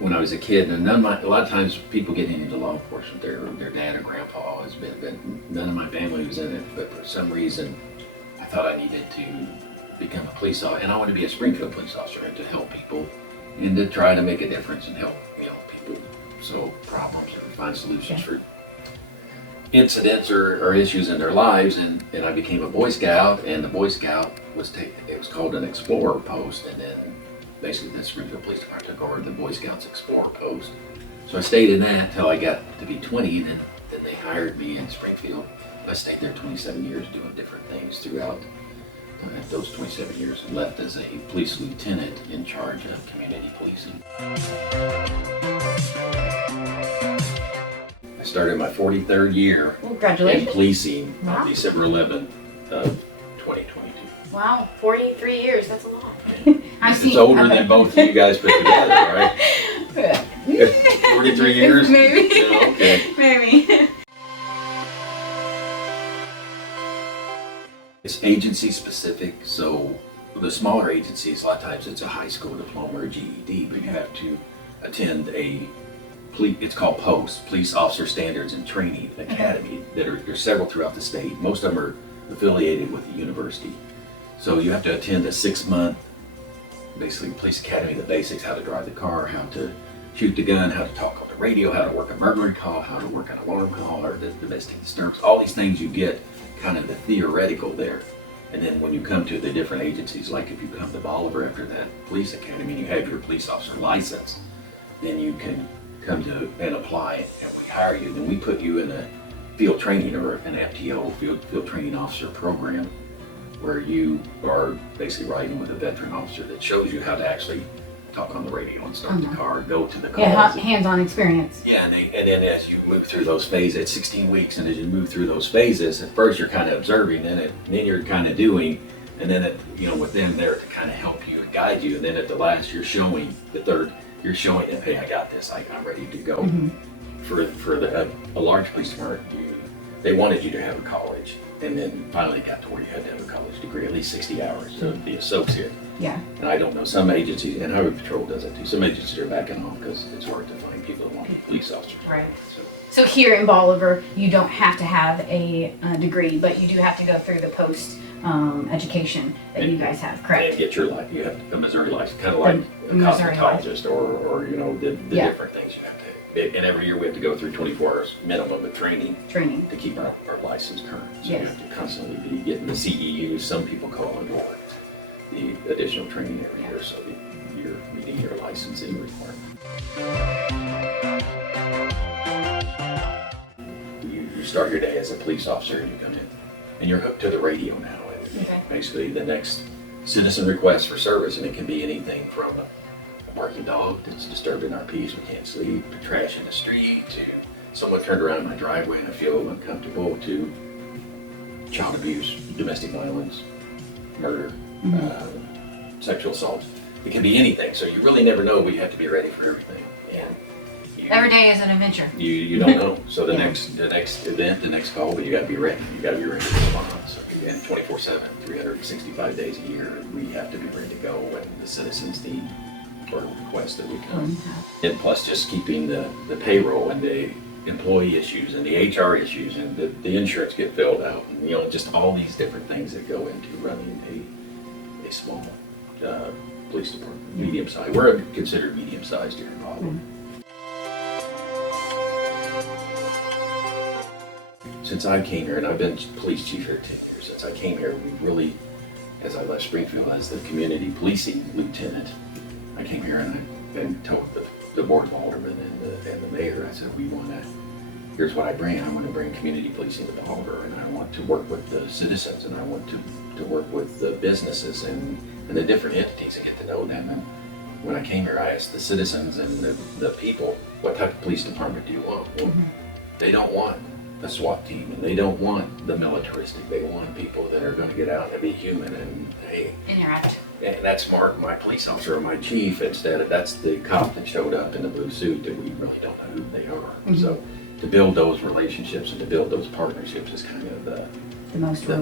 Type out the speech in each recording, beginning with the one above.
when I was a kid, and a lot of times people get into law enforcement, their dad or grandpa has been, but none of my family was in it. But for some reason, I thought I needed to become a police officer, and I wanted to be a Springfield police officer and to help people and to try to make a difference and help people solve problems or find solutions for incidents or issues in their lives. And I became a Boy Scout, and the Boy Scout it was called an Explorer post, and then basically the Springfield Police Department took over the Boy Scouts Explorer post. So I stayed in that until I got to be 20, then they hired me in Springfield. I stayed there 27 years doing different things throughout those 27 years, and left as a police lieutenant in charge of community policing. I started my 43rd year in policing on December 11th of 2022. Wow, 43 years, that's a lot. It's older than both of you guys put together, right? 43 years? Maybe. Yeah, okay. Maybe. It's agency specific, so the smaller agencies, a lot of times it's a high school diploma or GED, but you have to attend it's called POST, Police Officer Standards and Training Academy. There's several throughout the state. Most of them are affiliated with the university. So you have to attend a 6-month, basically police academy, the basics, how to drive the car, how to shoot the gun, how to talk on the radio, how to work a burglary call, how to work an alarm call or the domestic disturbance. All these things you get kind of the theoretical there. And then when you come to the different agencies, like if you come to Bolivar after that police academy and you have your police officer license, then you can come to and apply, and we hire you. Then we put you in a field training or an FTO, field training officer program, where you are basically riding with a veteran officer that shows you how to actually talk on the radio and start the car, go to the calls. Yeah, hands-on experience. Yeah, and then as you move through those phases, it's 16 weeks, and as you move through those phases, at first you're kind of observing, then you're kind of doing, and then with them there to kind of help you and guide you, and then at the last you're showing you're showing them, hey, I got this, I'm ready to go. For a large police department, they wanted you to have a college, and then finally got to where you had to have a college degree, at least 60 hours to be associate. Yeah. And I don't know, some agencies, and Highway Patrol does it too, some agencies are backing off because it's hard to find people that want to be police officers. Right. So here in Bolivar, you don't have to have a degree, but you do have to go through the post education that you guys have, correct? And get your license. You have a Missouri license, kind of like a cosmetologist or the different things you have to. And every year we have to go through 24 hours minimum of training to keep our license current. So you have to constantly be getting the CEUs. Some people call it, or the additional training every year, so you're meeting your licensing requirement. You start your day as a police officer, and you come in, and you're hooked to the radio now. And basically, the next citizen request for service, and it can be anything from a barking dog that's disturbing our peace, we can't sleep, to trash in the street, to someone turned around in my driveway and I feel uncomfortable, to child abuse, domestic violence, murder, sexual assault. It can be anything, so you really never know. We have to be ready for everything. And every day is an adventure. You don't know. So the next event, the next call, but you got to be ready. You got to be ready to respond. So again, 24/7, 365 days a year, we have to be ready to go when the citizens need or request that we come. And plus just keeping the payroll and the employee issues and the HR issues and the insurance get filled out, and just all these different things that go into running a small police department, medium-sized. We're considered medium-sized here in Bolivar. Since I came here, and I've been police chief here 10 years, since I came here, we really, as I left Springfield as the community policing lieutenant, I came here and I told the board of aldermen and the mayor, I said, here's what I bring. I want to bring community policing to Bolivar, and I want to work with the citizens, and I want to work with the businesses and the different entities and get to know them. And when I came here, I asked the citizens and the people, what type of police department do you want? Well, they don't want a SWAT team, and they don't want the militaristic. They want people that are going to get out and be human and interact. And that's my police officer or my chief. Instead, that's the cop that showed up in the blue suit that we really don't know who they are. So to build those relationships and to build those partnerships is kind of the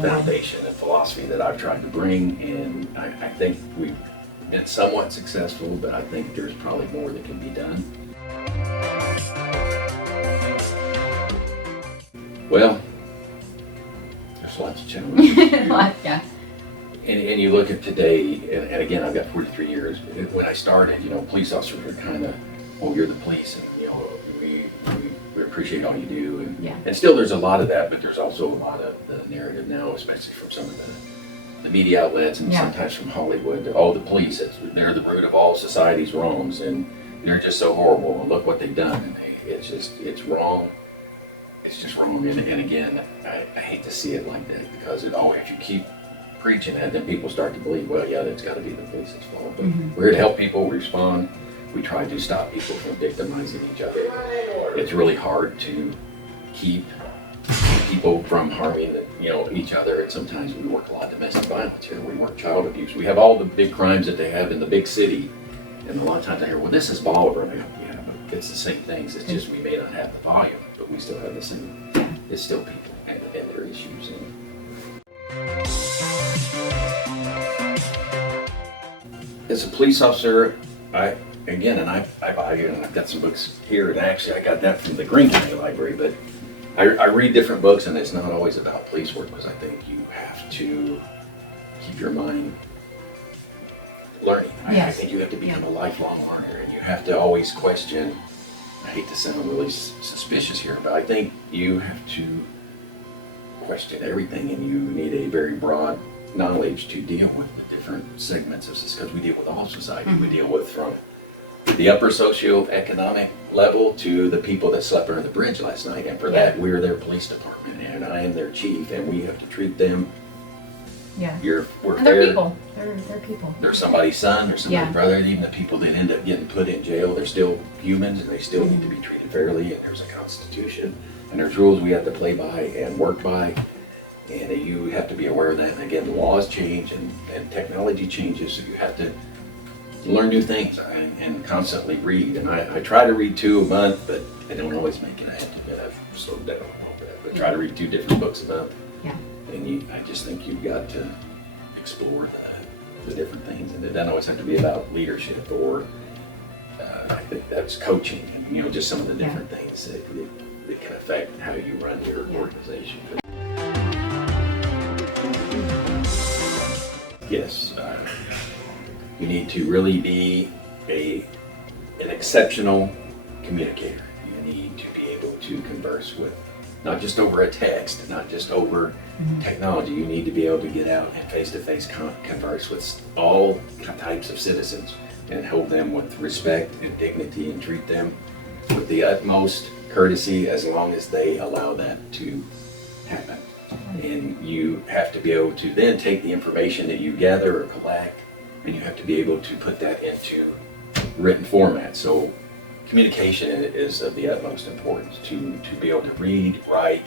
foundation and philosophy that I've tried to bring. And I think been somewhat successful, but I think there's probably more that can be done. Well, there's lots of challenges. Yeah. And you look at today, and again, I've got 43 years. When I started, police officers were kind of, oh, you're the police, and we appreciate all you do. And still there's a lot of that, but there's also a lot of the narrative now, especially from some of the media outlets and sometimes from Hollywood, that, oh, the police, they're the root of all society's wrongs, and they're just so horrible, and look what they've done. And it's wrong. It's just wrong. And again, I hate to see it like that, because if you keep preaching that, then people start to believe, well, yeah, that's got to be the police's fault. But we're here to help people respond. We try to stop people from victimizing each other. It's really hard to keep people from harming each other, and sometimes we work a lot of domestic violence here. We work child abuse. We have all the big crimes that they have in the big city, and a lot of times I hear, well, this is Bolivar now. Yeah, but it's the same things. It's just we may not have the volume, but we still have the same. It's still people and their issues. As a police officer, I buy you, and I've got some books here, and actually I got that from the Green County Library, but I read different books, and it's not always about police work, because I think you have to keep your mind learning. I think you have to become a lifelong learner, and you have to always question. I hate to sound really suspicious here, but I think you have to question everything, and you need a very broad knowledge to deal with the different segments of this, because we deal with all society. We deal with from the upper socioeconomic level to the people that slept under the bridge last night, and for that we're their police department, and I am their chief, and we have to treat them. We're and fair. they're people. They're people. They're somebody's son, they're somebody's brother, and even the people that end up getting put in jail, they're still humans, and they still need to be treated fairly, and there's a constitution, and there's rules we have to play by and work by. And you have to be aware of that. And again, the laws change and technology changes, so you have to learn new things and constantly read. And I try to read 2 a month, but I don't always make it. I have to admit I've slowed down a little bit. But try to read 2 different books a month. Yeah. And I just think you've got to explore the different things. And it doesn't always have to be about leadership or I think that's coaching. Just some of the different things that can affect how you run your organization. Yes, you need to really be an exceptional communicator. You need to be able to converse with, not just over a text, not just over technology. You need to be able to get out and face-to-face converse with all types of citizens and hold them with respect and dignity and treat them with the utmost courtesy, as long as they allow that to happen. And you have to be able to then take the information that you gather or collect, and you have to be able to put that into written format. So communication is of the utmost importance, to be able to read, write,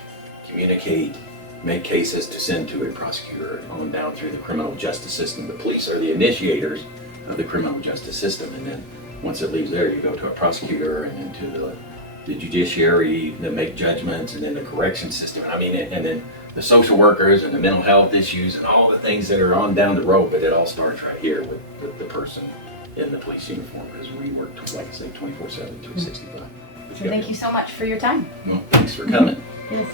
communicate, make cases to send to a prosecutor on down through the criminal justice system. The police are the initiators of the criminal justice system, and then once it leaves there, you go to a prosecutor, and then to the judiciary that make judgments, and then the correction system. And then the social workers and the mental health issues and all the things that are on down the road. But it all starts right here with the person in the police uniform, because we work, like I say, 24/7, 365. So thank you so much for your time. Well, thanks for coming. Yes.